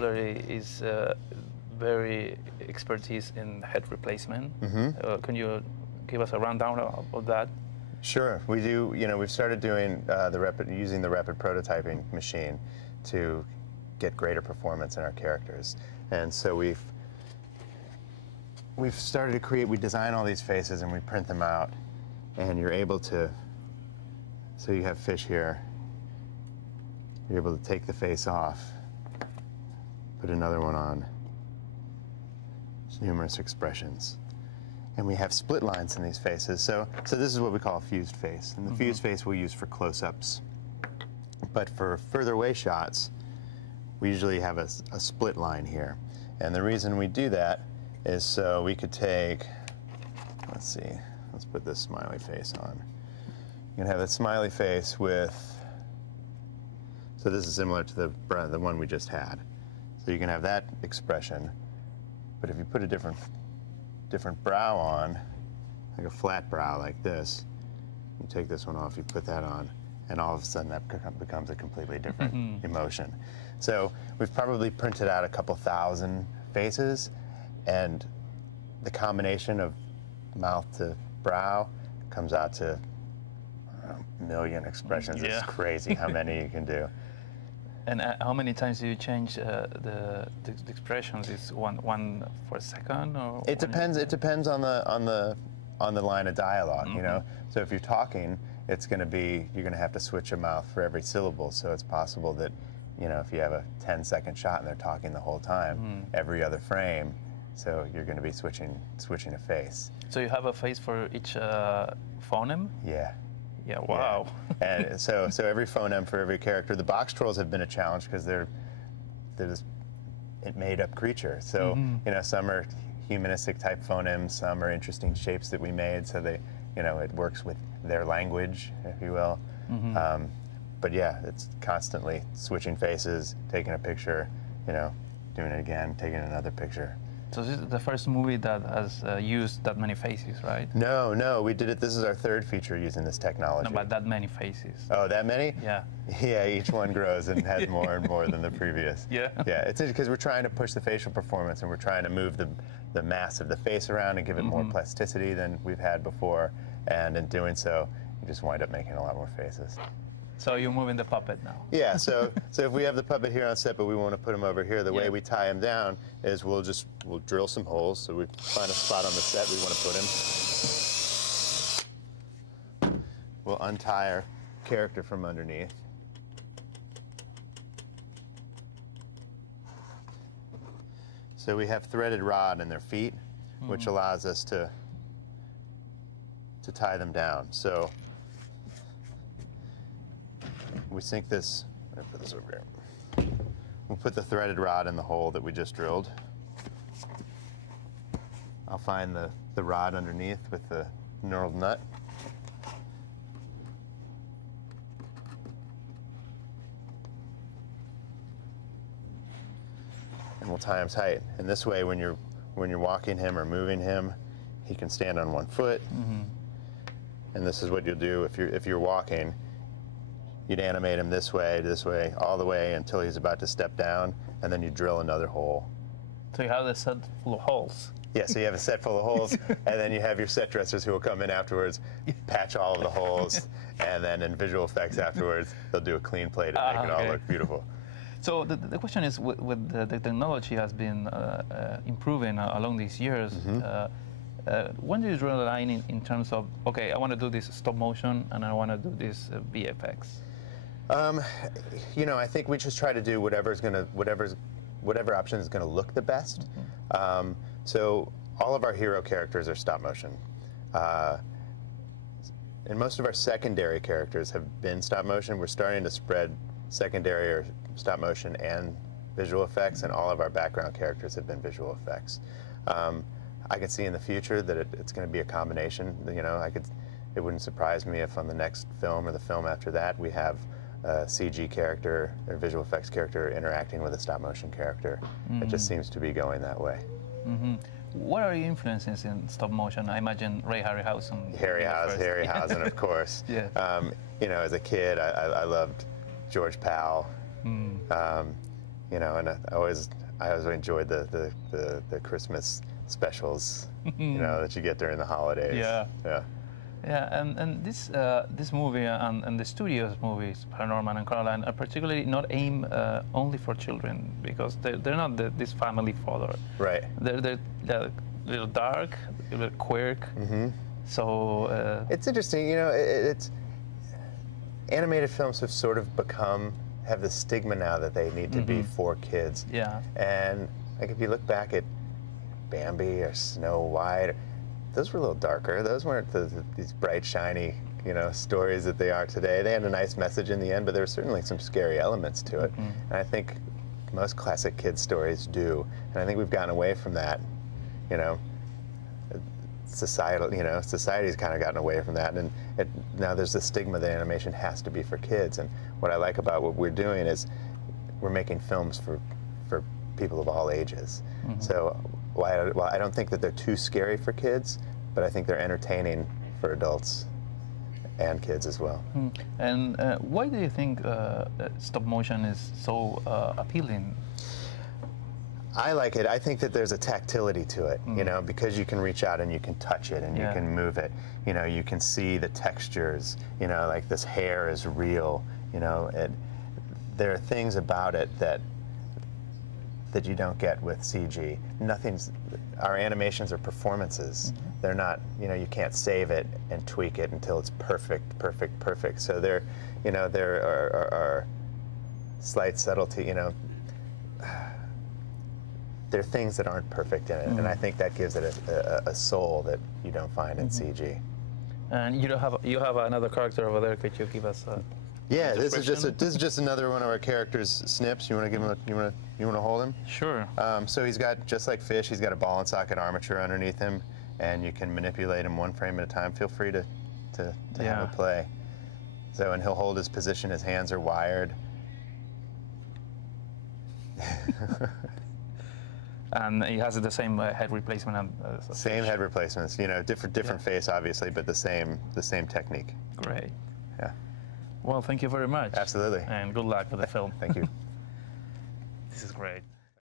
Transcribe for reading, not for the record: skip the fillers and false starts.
particularly is very expertise in head replacement. Can you give us a rundown of that? Sure, we do. You know, we've started doing using the rapid prototyping machine to get greater performance in our characters, and so we've started to create. We design all these faces and we print them out, and you're able to. So you have fish here. You're able to take the face off, put another one on. There's numerous expressions. And we have split lines in these faces. So this is what we call a fused face. And the fused face we'll use for close-ups. But for further away shots, we usually have a split line here. And the reason we do that is so we could take, let's see, let's put this smiley face on. You can have that smiley face with, so this is similar to the one we just had. So you can have that expression, but if you put a different brow on, like a flat brow like this, you take this one off, you put that on, and all of a sudden that becomes a completely different emotion. So we've probably printed out a couple thousand faces, and the combination of mouth to brow comes out to a million expressions. It's crazy how many you can do. And how many times do you change the expressions? Is one for a second, or it depends. It depends on the line of dialogue. You know, so if you're talking, it's going to be you're going to have to switch a mouth for every syllable. So it's possible that, you know, if you have a 10-second shot and they're talking the whole time, every other frame, so you're going to be switching a face. So you have a face for each phoneme? Yeah. Yeah, wow. Yeah. And so every phoneme for every character. The Boxtrolls have been a challenge because they're this made-up creature. So you know, some are humanistic type phonemes, some are interesting shapes that we made. So they, you know, it works with their language, if you will. But yeah, it's constantly switching faces, taking a picture, you know, doing it again, taking another picture. So this is the first movie that has used that many faces, right? No, we did it. This is our third feature using this technology. No, but that many faces. Oh, that many? Yeah. Yeah, each one grows and has more and more than the previous. Yeah. Yeah, it's because we're trying to push the facial performance and we're trying to move the mass of the face around and give it more plasticity than we've had before. And in doing so, you just wind up making a lot more faces. So you're moving the puppet now. Yeah, so if we have the puppet here on set, but we want to put him over here, the way we tie him down is we'll drill some holes. So we find a spot on the set we want to put him. We'll untie our character from underneath. So we have threaded rod in their feet, which allows us to tie them down. So we sink this, I'm gonna put this over here. We'll put the threaded rod in the hole that we just drilled. I'll find the rod underneath with the knurled nut. And we'll tie him tight. And this way, when you're walking him or moving him, he can stand on one foot. And this is what you'll do if you're walking. You'd animate him this way, all the way until he's about to step down, and then you drill another hole. So you have a set full of holes. Yeah, so you have a set full of holes, and then you have your set dressers who will come in afterwards, patch all of the holes, and then in visual effects afterwards, they'll do a clean plate and make it all look beautiful. So the question is, with the technology has been improving along these years, when do you draw the line in terms of, okay, I want to do this stop motion and I want to do this VFX? You know, I think we just try to do whatever option is gonna look the best. So all of our hero characters are stop motion. And most of our secondary characters have been stop motion. We're starting to spread secondary or stop motion and visual effects, and all of our background characters have been visual effects. I could see in the future that it's going to be a combination. You know, it wouldn't surprise me if on the next film or the film after that we have a CG character or visual effects character interacting with a stop motion character. It just seems to be going that way. What are your influences in stop motion? I imagine Ray Harryhausen. Harryhausen, of course. Yeah. You know, as a kid, I loved George Powell. you know, and I always enjoyed the Christmas specials, you know, that you get during the holidays. Yeah. Yeah. Yeah, and this movie and the studio's movies, Paranorman and Coraline, are particularly not aimed only for children, because they're not this family fodder. Right. They're a little dark, a little quirk. Mm-hmm. So it's interesting, you know. It's animated films have sort of have the stigma now that they need to be for kids. Yeah. And like if you look back at Bambi or Snow White, those were a little darker. Those weren't these bright, shiny, you know, stories that they are today. They had a nice message in the end, but there were certainly some scary elements to it. And I think most classic kids stories do. And I think we've gotten away from that, you know. Society's kind of gotten away from that, and now there's the stigma that animation has to be for kids. And what I like about what we're doing is we're making films for people of all ages. So while I don't think that they're too scary for kids, but I think they're entertaining for adults and kids as well. And why do you think stop motion is so appealing? I like it. I think that there's a tactility to it, you know, because you can reach out and you can touch it and you can move it. You know, you can see the textures, you know, like this hair is real, you know. There are things about it that you don't get with CG. Our animations are performances. They're not, you know, you can't save it and tweak it until it's perfect. So there are slight subtlety, you know. There are things that aren't perfect in it, and I think that gives it a soul that you don't find in CG. And you have another character over there. Could you give us a Yeah, this is just another one of our characters, Snips. You want to give him you want to hold him? Sure. So he's got, just like Fish, he's got a ball and socket armature underneath him, and you can manipulate him one frame at a time. Feel free to have a play. So, and he'll hold his position. His hands are wired. And he has the same head replacement. Same head replacements, you know, different face obviously, but the same technique. Great. Yeah. Well, thank you very much. Absolutely. And good luck with the film. Thank you. This is great.